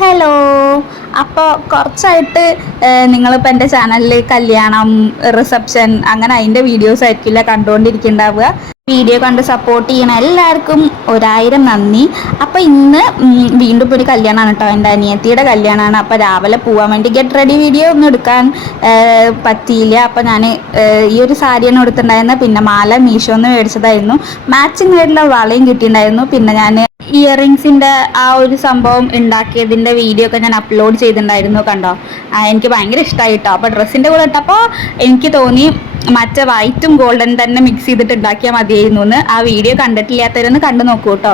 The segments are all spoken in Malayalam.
ഹലോ. അപ്പോൾ കുറച്ചായിട്ട് നിങ്ങളിപ്പോൾ എൻ്റെ ചാനലിൽ കല്യാണം, റിസപ്ഷൻ അങ്ങനെ അതിൻ്റെ വീഡിയോസ് ആയിരിക്കില്ല കണ്ടുകൊണ്ടിരിക്കുന്നുണ്ടാവുക. വീഡിയോ കണ്ട് സപ്പോർട്ട് ചെയ്യണ എല്ലാവർക്കും ഒരായിരം നന്ദി. അപ്പോൾ ഇന്ന് വീണ്ടും ഇപ്പോൾ ഒരു കല്യാണമാണ് കേട്ടോ, എൻ്റെ അനിയത്തിയുടെ കല്യാണമാണ്. അപ്പോൾ രാവിലെ പോകാൻ വേണ്ടി ഗെറ്റ് റെഡി വീഡിയോ ഒന്നും എടുക്കാൻ പറ്റിയില്ല. അപ്പോൾ ഞാൻ ഈ ഒരു സാരിയാണ് എടുത്തിട്ടുണ്ടായിരുന്നത്. പിന്നെ മാല മീഷോന്ന് മേടിച്ചതായിരുന്നു. മാച്ചിങ് ആയിട്ടുള്ള വളയും കിട്ടിയിട്ടുണ്ടായിരുന്നു. പിന്നെ ഞാൻ ഇയറിങ്സിൻ്റെ ആ ഒരു സംഭവം ഉണ്ടാക്കിയതിൻ്റെ വീഡിയോ ഒക്കെ ഞാൻ അപ്ലോഡ് ചെയ്തിട്ടുണ്ടായിരുന്നു. കണ്ടോ, എനിക്ക് ഭയങ്കര ഇഷ്ടമായി കേട്ടോ. അപ്പോൾ ഡ്രസ്സിൻ്റെ കൂടെ ഇട്ടപ്പോൾ എനിക്ക് തോന്നി മറ്റേ വൈറ്റും ഗോൾഡൻ തന്നെ മിക്സ് ചെയ്തിട്ട് ഉണ്ടാക്കിയാൽ മതിയായിരുന്നു എന്ന്. ആ വീഡിയോ കണ്ടിട്ടില്ലാത്തവരൊന്ന് കണ്ടു നോക്കൂ കേട്ടോ.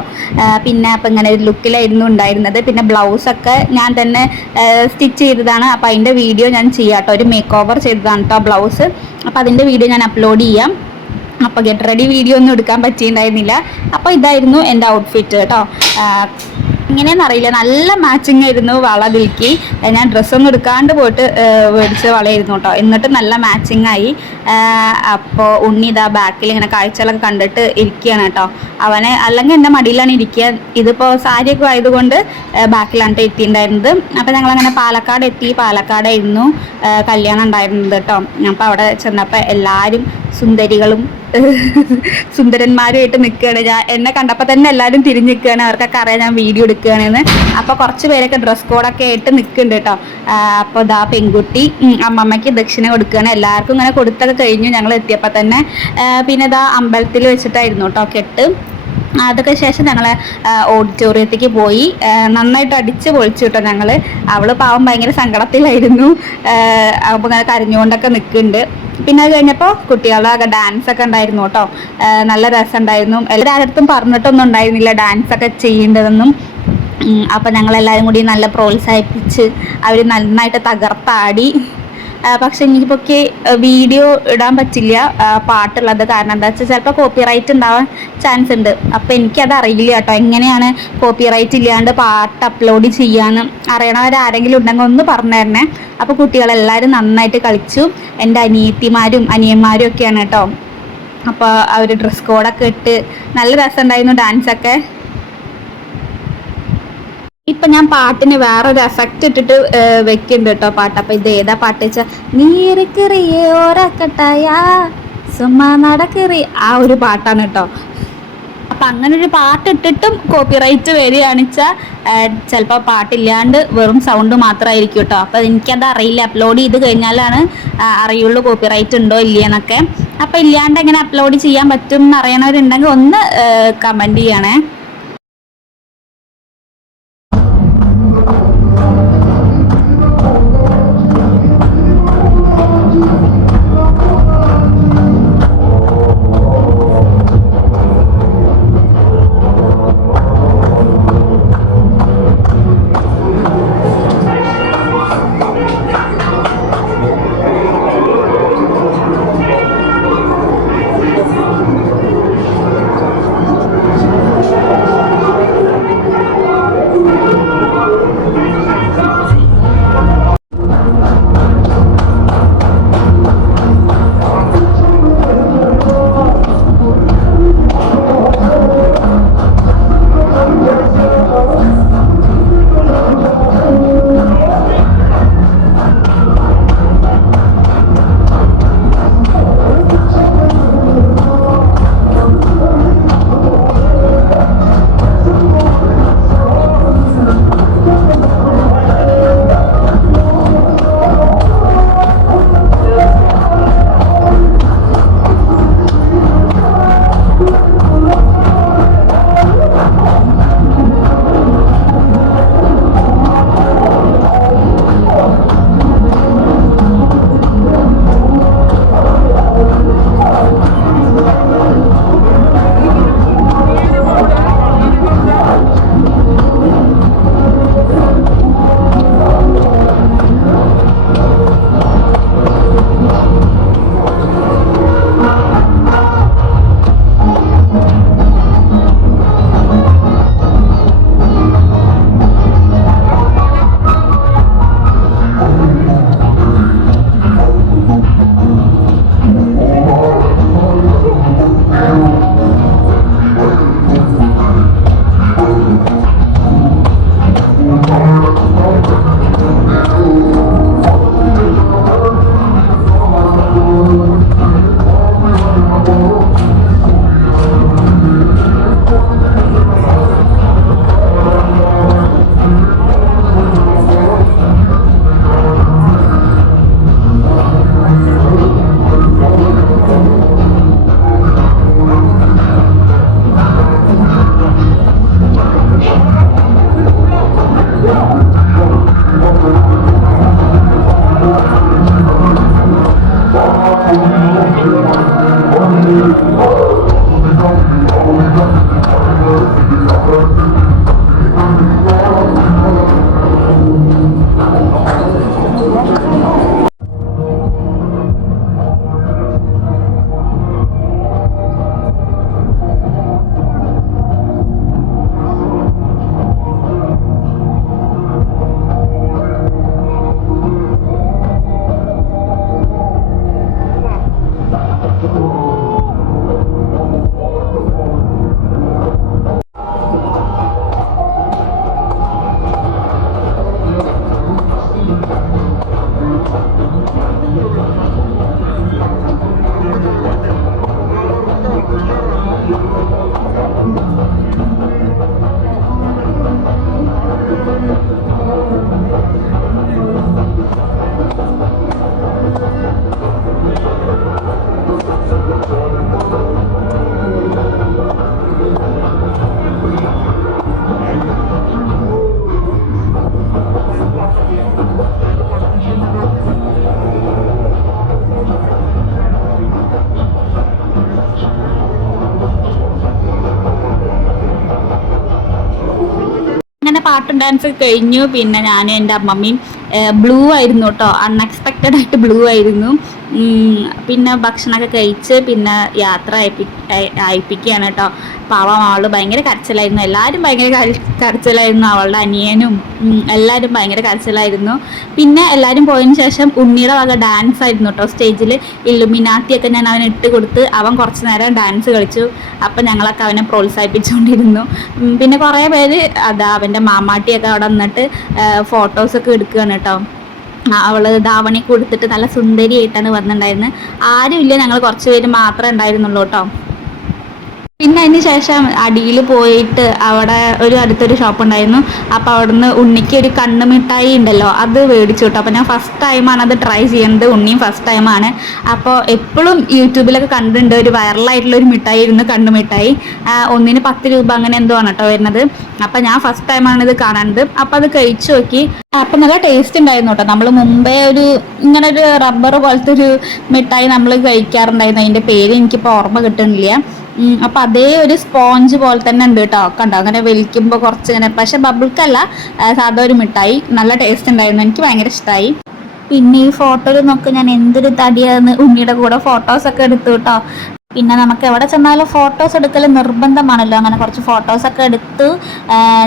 പിന്നെ അപ്പം ഇങ്ങനെ ഒരു ലുക്കിലായിരുന്നു ഉണ്ടായിരുന്നത്. പിന്നെ ബ്ലൗസൊക്കെ ഞാൻ തന്നെ സ്റ്റിച്ച് ചെയ്തതാണ്. അപ്പോൾ അതിൻ്റെ വീഡിയോ ഞാൻ ചെയ്യാം കേട്ടോ. ഒരു മേക്ക് ഓവർ ചെയ്തതാണ് കേട്ടോ ബ്ലൗസ്. അപ്പോൾ അതിൻ്റെ വീഡിയോ ഞാൻ അപ്ലോഡ് ചെയ്യാം. അപ്പോൾ ഗെറ്റ് റെഡി വീഡിയോ ഒന്നും എടുക്കാൻ പറ്റിയിട്ടുണ്ടായിരുന്നില്ല. അപ്പോൾ ഇതായിരുന്നു എൻ്റെ ഔട്ട്ഫിറ്റ് കേട്ടോ. ഇങ്ങനെയെന്നറിയില്ല, നല്ല മാച്ചിങ് ആയിരുന്നു വള വിൽക്കി. ഞാൻ ഡ്രസ്സൊന്നും എടുക്കാണ്ട് പോയിട്ട് മേടിച്ച വളയായിരുന്നു കേട്ടോ. എന്നിട്ട് നല്ല മാച്ചിങ് ആയി. അപ്പോൾ ഉണ്ണി ഇതാ ബാക്കിൽ ഇങ്ങനെ കാഴ്ചകളൊക്കെ കണ്ടിട്ട് ഇരിക്കുകയാണ് കേട്ടോ. അവനെ അല്ലെങ്കിൽ എൻ്റെ മടിയിലാണ് ഇരിക്കുക. ഇതിപ്പോൾ സാരിയൊക്കെ ആയതുകൊണ്ട് ബാക്കിലാണ് എത്തിയിട്ടുണ്ടായിരുന്നത്. അപ്പോൾ ഞങ്ങളങ്ങനെ പാലക്കാട് എത്തി. പാലക്കാടായിരുന്നു കല്യാണം ഉണ്ടായിരുന്നത് കേട്ടോ. അപ്പോൾ അവിടെ ചെന്നപ്പോൾ എല്ലാവരും സുന്ദരികളും സുന്ദരന്മാരുമായിട്ട് നിൽക്കുകയാണ്. എന്നെ കണ്ടപ്പോൾ തന്നെ എല്ലാവരും തിരിഞ്ഞ് നിൽക്കുകയാണ്. അവർക്കൊക്കെ അറിയാം ഞാൻ വീഡിയോ എടുക്കുകയാണെന്ന്. അപ്പോൾ കുറച്ച് പേരൊക്കെ ഡ്രസ് കോഡൊക്കെ ആയിട്ട് നിൽക്കുന്നുണ്ട് കേട്ടോ. അപ്പോൾ ഇതാ പെൺകുട്ടി അമ്മമ്മയ്ക്ക് ദക്ഷിണ കൊടുക്കുകയാണ്. എല്ലാവർക്കും ഇങ്ങനെ കൊടുത്തൊക്കെ കഴിഞ്ഞു ഞങ്ങൾ എത്തിയപ്പോൾ തന്നെ. പിന്നെ ഇതാ അമ്പലത്തിൽ വെച്ചിട്ടായിരുന്നു കേട്ടോ കെട്ട്. അതൊക്കെ ശേഷം ഞങ്ങൾ ഓഡിറ്റോറിയത്തേക്ക് പോയി. നന്നായിട്ട് അടിച്ച് പൊളിച്ചു കേട്ടോ ഞങ്ങൾ. അവൾ പാവം ഭയങ്കര സങ്കടത്തിലായിരുന്നു. അപ്പോൾ ഇങ്ങനെ കരഞ്ഞുകൊണ്ടൊക്കെ നിൽക്കുന്നുണ്ട്. പിന്നെ അത് കഴിഞ്ഞപ്പോൾ കുട്ടികളുടെ ഡാൻസൊക്കെ ഉണ്ടായിരുന്നു കേട്ടോ. നല്ല രസമുണ്ടായിരുന്നു. എല്ലാവരും പറഞ്ഞിട്ടൊന്നും ഉണ്ടായിരുന്നില്ല ഡാൻസൊക്കെ ചെയ്യേണ്ടതെന്നും. അപ്പോൾ ഞങ്ങളെല്ലാവരും കൂടി നല്ല പ്രോത്സാഹിപ്പിച്ച് അവർ നന്നായിട്ട് തകർത്താടി. പക്ഷെ എനിക്കിപ്പോൾ വീഡിയോ ഇടാൻ പറ്റില്ല പാട്ടുള്ളത്. കാരണം എന്താ വെച്ചാൽ ചിലപ്പോൾ കോപ്പിറൈറ്റ് ഉണ്ടാവാൻ ചാൻസ് ഉണ്ട്. അപ്പോൾ എനിക്കത് അറിയില്ല കേട്ടോ, എങ്ങനെയാണ് കോപ്പിറൈറ്റ് ഇല്ലാണ്ട് പാട്ട് അപ്ലോഡ് ചെയ്യാമെന്ന്. അറിയണവരാരെങ്കിലും ഉണ്ടെങ്കിൽ ഒന്ന് പറഞ്ഞു തരണേ. അപ്പോൾ കുട്ടികളെല്ലാവരും നന്നായിട്ട് കളിച്ചു. എൻ്റെ അനിയത്തിമാരും അനിയന്മാരും ഒക്കെയാണ് കേട്ടോ. അപ്പോൾ അവർ ഡ്രസ് കോഡൊക്കെ ഇട്ട് നല്ല രസമുണ്ടായിരുന്നു ഡാൻസൊക്കെ. ഇപ്പം ഞാൻ പാട്ടിന് വേറൊരു എഫക്റ്റ് ഇട്ടിട്ട് വെക്കുന്നുണ്ട് കേട്ടോ പാട്ട്. അപ്പം ഇത് ഏതാ പാട്ട് വെച്ചാൽ നീറിക്കെറിയേ ഓരക്കട്ടായ സുമ്മാ നടക്കെറി, ആ ഒരു പാട്ടാണ് കേട്ടോ. അപ്പം അങ്ങനെ ഒരു പാട്ട് ഇട്ടിട്ടും കോപ്പിറൈറ്റ് വരികയാണെച്ചാൽ ചിലപ്പോൾ പാട്ടില്ലാണ്ട് വെറും സൗണ്ട് മാത്രമായിരിക്കും കേട്ടോ. അപ്പോൾ എനിക്കത് അറിയില്ല, അപ്ലോഡ് ചെയ്ത് കഴിഞ്ഞാലാണ് അറിയുള്ളൂ കോപ്പിറൈറ്റ് ഉണ്ടോ ഇല്ലയെന്നൊക്കെ. അപ്പം ഇല്ലാണ്ട് എങ്ങനെ അപ്ലോഡ് ചെയ്യാൻ പറ്റും എന്ന് അറിയണവരുണ്ടെങ്കിൽ ഒന്ന് കമൻറ്റ് ചെയ്യണേ. അങ്ങനെ പാട്ടും ഡാൻസ് കഴിഞ്ഞു. പിന്നെ ഞാനും എൻ്റെ അമ്മമ്മയും ബ്ലൂ ആയിരുന്നു കേട്ടോ, അൺഎക്സ്പെക്റ്റഡ് ആയിട്ട് ബ്ലൂ ആയിരുന്നു. പിന്നെ ഭക്ഷണമൊക്കെ കഴിച്ച് പിന്നെ യാത്ര അയപ്പിക്കുകയാണ് കേട്ടോ. പാവം അവൾ ഭയങ്കര കരച്ചിലായിരുന്നു, എല്ലാവരും ഭയങ്കര കരച്ചിലായിരുന്നു, അവളുടെ അനിയനും എല്ലാവരും ഭയങ്കര കരച്ചിലായിരുന്നു. പിന്നെ എല്ലാവരും പോയതിന് ശേഷം ഉണ്ണിയുടെ വക ഡാൻസ് ആയിരുന്നു കേട്ടോ സ്റ്റേജിൽ. ഇല്ലുമിനാത്തിയൊക്കെ ഞാൻ അവന് ഇട്ട് കൊടുത്ത് അവൻ കുറച്ച് നേരം ഡാൻസ് കളിച്ചു. അപ്പം ഞങ്ങളൊക്കെ അവനെ പ്രോത്സാഹിപ്പിച്ചുകൊണ്ടിരുന്നു. പിന്നെ കുറേ പേര് അവൻ്റെ മാമാട്ടിയൊക്കെ അവിടെ നിന്നിട്ട് ഫോട്ടോസൊക്കെ എടുക്കുകയാണ് കേട്ടോ. അവൾ ധാവണി കൊടുത്തിട്ട് നല്ല സുന്ദരിയായിട്ടാണ് വന്നിട്ടുണ്ടായിരുന്നത്. ആരുമില്ല, ഞങ്ങൾ കുറച്ച് പേര് മാത്രമേ ഉണ്ടായിരുന്നുള്ളൂ കേട്ടോ. പിന്നെ അതിന് ശേഷം അടിയിൽ പോയിട്ട് അവിടെ ഒരു അടുത്തൊരു ഷോപ്പ് ഉണ്ടായിരുന്നു. അപ്പോൾ അവിടുന്ന് ഉണ്ണിക്ക് ഒരു കണ്ണ് മിഠായി ഉണ്ടല്ലോ, അത് മേടിച്ചു കേട്ടോ. അപ്പോൾ ഞാൻ ഫസ്റ്റ് ടൈമാണ് അത് ട്രൈ ചെയ്യുന്നത്, ഉണ്ണിയും ഫസ്റ്റ് ടൈമാണ്. അപ്പോൾ എപ്പോഴും യൂട്യൂബിലൊക്കെ കണ്ടിട്ടുണ്ട് ഒരു വൈറലായിട്ടുള്ളൊരു മിഠായി ഇരുന്ന് കണ്ണ് മിഠായി, ഒന്നിന് 10 രൂപ അങ്ങനെ എന്തോ ആണ് കേട്ടോ വരുന്നത്. അപ്പോൾ ഞാൻ ഫസ്റ്റ് ടൈമാണ് ഇത് കാണുന്നത്. അപ്പോൾ അത് കഴിച്ചു നോക്കി. അപ്പം നല്ല ടേസ്റ്റ് ഉണ്ടായിരുന്നു കേട്ടോ. നമ്മൾ മുമ്പേ ഇങ്ങനെ ഒരു റബ്ബർ പോലത്തെ ഒരു മിഠായി നമ്മൾ കഴിക്കാറുണ്ടായിരുന്നു, അതിൻ്റെ പേര് എനിക്കിപ്പോൾ ഓർമ്മ കിട്ടുന്നില്ല. അപ്പം അതേ ഒരു സ്പോഞ്ച് പോലെ തന്നെ ഉണ്ട് കേട്ടോ, കണ്ടോ അങ്ങനെ വലിക്കുമ്പോൾ കുറച്ച് ഇങ്ങനെ, പക്ഷെ ബബിൾക്കല്ല, സാധാ ഒരു മിഠായി. നല്ല ടേസ്റ്റ് ഉണ്ടായിരുന്നു, എനിക്ക് ഭയങ്കര ഇഷ്ടമായി. പിന്നെ ഈ ഫോട്ടോയിൽ നോക്ക് ഞാൻ എന്തൊരു തടിയാന്ന്, ഉണ്ണിയുടെ കൂടെ ഫോട്ടോസൊക്കെ എടുത്തു കേട്ടോ. പിന്നെ നമുക്ക് എവിടെ ചെന്നാലും ഫോട്ടോസ് എടുക്കൽ നിർബന്ധമാണല്ലോ. അങ്ങനെ കുറച്ച് ഫോട്ടോസൊക്കെ എടുത്തു,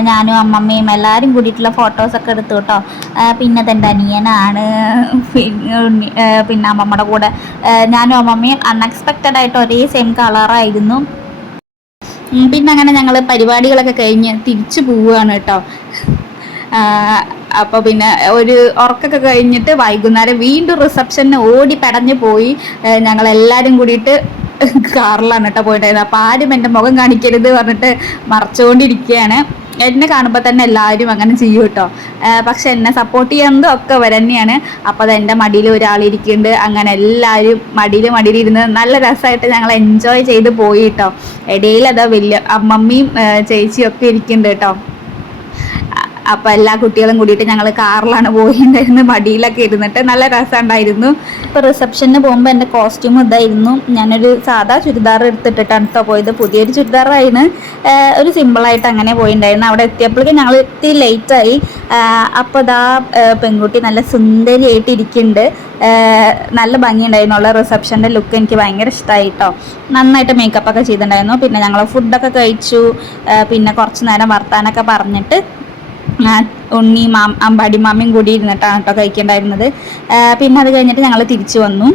ഞാനും അമ്മമ്മയും എല്ലാവരും കൂടിയിട്ടുള്ള ഫോട്ടോസൊക്കെ എടുത്തു കേട്ടോ. പിന്നെ അതെൻ്റെ അനിയനാണ്. പിന്നെ അമ്മമ്മയുടെ കൂടെ ഞാനും അമ്മമ്മയും അൺഎക്സ്പെക്റ്റഡ് ആയിട്ട് ഒരേ സെയിം കളറായിരുന്നു. പിന്നെ അങ്ങനെ ഞങ്ങൾ പരിപാടികളൊക്കെ കഴിഞ്ഞ് തിരിച്ചു പോവുകയാണ് കേട്ടോ. അപ്പോൾ പിന്നെ ഒരു ഉറക്കൊക്കെ കഴിഞ്ഞിട്ട് വൈകുന്നേരം വീണ്ടും റിസപ്ഷന് ഓടി പെടഞ്ഞു പോയി. ഞങ്ങളെല്ലാവരും കൂടിയിട്ട് കാറിലാണ് കേട്ടോ പോയിട്ടായിരുന്നു. അപ്പോൾ ആരും എൻ്റെ മുഖം കാണിക്കരുത് പറഞ്ഞിട്ട് മറച്ചുകൊണ്ടിരിക്കുകയാണ്. എന്നെ കാണുമ്പോൾ തന്നെ എല്ലാവരും അങ്ങനെ ചെയ്യും കേട്ടോ. പക്ഷെ എന്നെ സപ്പോർട്ട് ചെയ്യുന്നതും ഒക്കെ അവർ തന്നെയാണ്. അപ്പോൾ അത് എൻ്റെ മടിയിൽ ഒരാളിരിക്കുന്നുണ്ട്. അങ്ങനെ എല്ലാവരും മടിയിലിരുന്ന് നല്ല രസമായിട്ട് ഞങ്ങൾ എൻജോയ് ചെയ്ത് പോയി കേട്ടോ. ഇടയിൽ അതാ വലിയ അമ്മമ്മയും ചേച്ചിയും ഒക്കെ ഇരിക്കുന്നുണ്ട് കേട്ടോ. അപ്പോൾ എല്ലാ കുട്ടികളും കൂടിയിട്ട് ഞങ്ങൾ കാറിലാണ് പോയിട്ടുണ്ടായിരുന്നു, മടിയിലൊക്കെ ഇരുന്നിട്ട് നല്ല രസമുണ്ടായിരുന്നു. ഇപ്പോൾ റിസപ്ഷന് പോകുമ്പോൾ എൻ്റെ കോസ്റ്റ്യൂം ഇതായിരുന്നു. ഞാനൊരു സാധാ ചുരിദാർ എടുത്തിട്ടിട്ടാണ് കേട്ടോ പോയത്. പുതിയൊരു ചുരിദാറായിരുന്നു, ഒരു സിമ്പിളായിട്ട് അങ്ങനെ പോയിട്ടുണ്ടായിരുന്നു. അവിടെ എത്തിയപ്പോഴേക്കും ഞങ്ങൾ എത്തി ലേറ്റായി. അപ്പോൾ ഇതാ പെൺകുട്ടി നല്ല സുന്ദരിയായിട്ട് ഇരിക്കുന്നുണ്ട്. നല്ല ഭംഗിയുണ്ടായിരുന്നുള്ള റിസപ്ഷൻ്റെ ലുക്ക് എനിക്ക് ഭയങ്കര ഇഷ്ടമായി കേട്ടോ. നന്നായിട്ട് മേക്കപ്പൊക്കെ ചെയ്തിട്ടുണ്ടായിരുന്നു. പിന്നെ ഞങ്ങൾ ഫുഡൊക്കെ കഴിച്ചു. പിന്നെ കുറച്ച് നേരം വർത്താനൊക്കെ പറഞ്ഞിട്ട് ഉണ്ണിയും അമ്പാടിമാമയും കൂടി ഇരുന്നിട്ടാണ് കേട്ടോ കഴിക്കേണ്ടായിരുന്നത്. പിന്നെ അത് കഴിഞ്ഞിട്ട് ഞങ്ങൾ തിരിച്ചു വന്നു.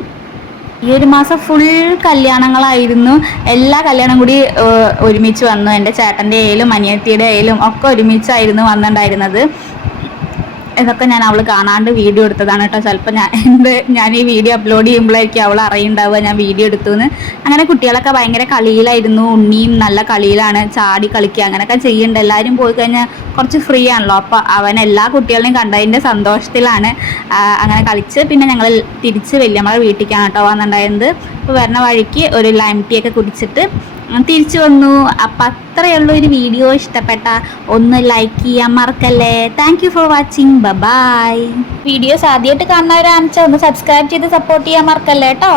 ഈ ഒരു മാസം ഫുൾ കല്യാണങ്ങളായിരുന്നു. എല്ലാ കല്യാണം കൂടി ഒരുമിച്ച് വന്നു. എൻ്റെ ചേട്ടൻ്റെ ആയാലും അനിയത്തിയുടെ ആയാലും ഒക്കെ ഒരുമിച്ചായിരുന്നു വന്നിട്ടുണ്ടായിരുന്നത്. ഇതൊക്കെ ഞാൻ അവൾ കാണാണ്ട് വീഡിയോ എടുത്തതാണ് കേട്ടോ. ചിലപ്പോൾ ഞാൻ ഈ വീഡിയോ അപ്ലോഡ് ചെയ്യുമ്പോഴായിരിക്കും അവൾ അറിയുണ്ടാവുക ഞാൻ വീഡിയോ എടുത്തു എന്ന്. അങ്ങനെ കുട്ടികളൊക്കെ ഭയങ്കര കളിയിലായിരുന്നു. ഉണ്ണിയും നല്ല കളിയിലാണ്, ചാടി കളിക്കുക അങ്ങനെയൊക്കെ ചെയ്യുന്നുണ്ട്. എല്ലാവരും പോയി കഴിഞ്ഞാൽ കുറച്ച് ഫ്രീ ആണല്ലോ, അപ്പോൾ അവൻ എല്ലാ കുട്ടികളെയും കണ്ടതിൻ്റെ സന്തോഷത്തിലാണ് അങ്ങനെ കളിച്ച്. പിന്നെ ഞങ്ങൾ തിരിച്ച് വല്യമ്മയുടെ വീട്ടിലേക്കാണ് കേട്ടോ വന്നിട്ടുണ്ടായിരുന്നത്. അപ്പോൾ വരുന്ന വഴിക്ക് ഒരു ലൈം ടീ ഒക്കെ കുടിച്ചിട്ട് തിരിച്ചു വന്നു. അപ്പം അത്രയേ ഉള്ളൂ. ഒരു വീഡിയോ ഇഷ്ടപ്പെട്ട ഒന്ന് ലൈക്ക് ചെയ്യാൻ മറക്കല്ലേ. Thank you for watching. Bye. Videos ആദ്യമായിട്ട് കാണുന്നവരാണെന്ന് വെച്ചാൽ ഒന്ന് സബ്സ്ക്രൈബ് ചെയ്ത് സപ്പോർട്ട് ചെയ്യാൻ മറക്കല്ലേ കേട്ടോ.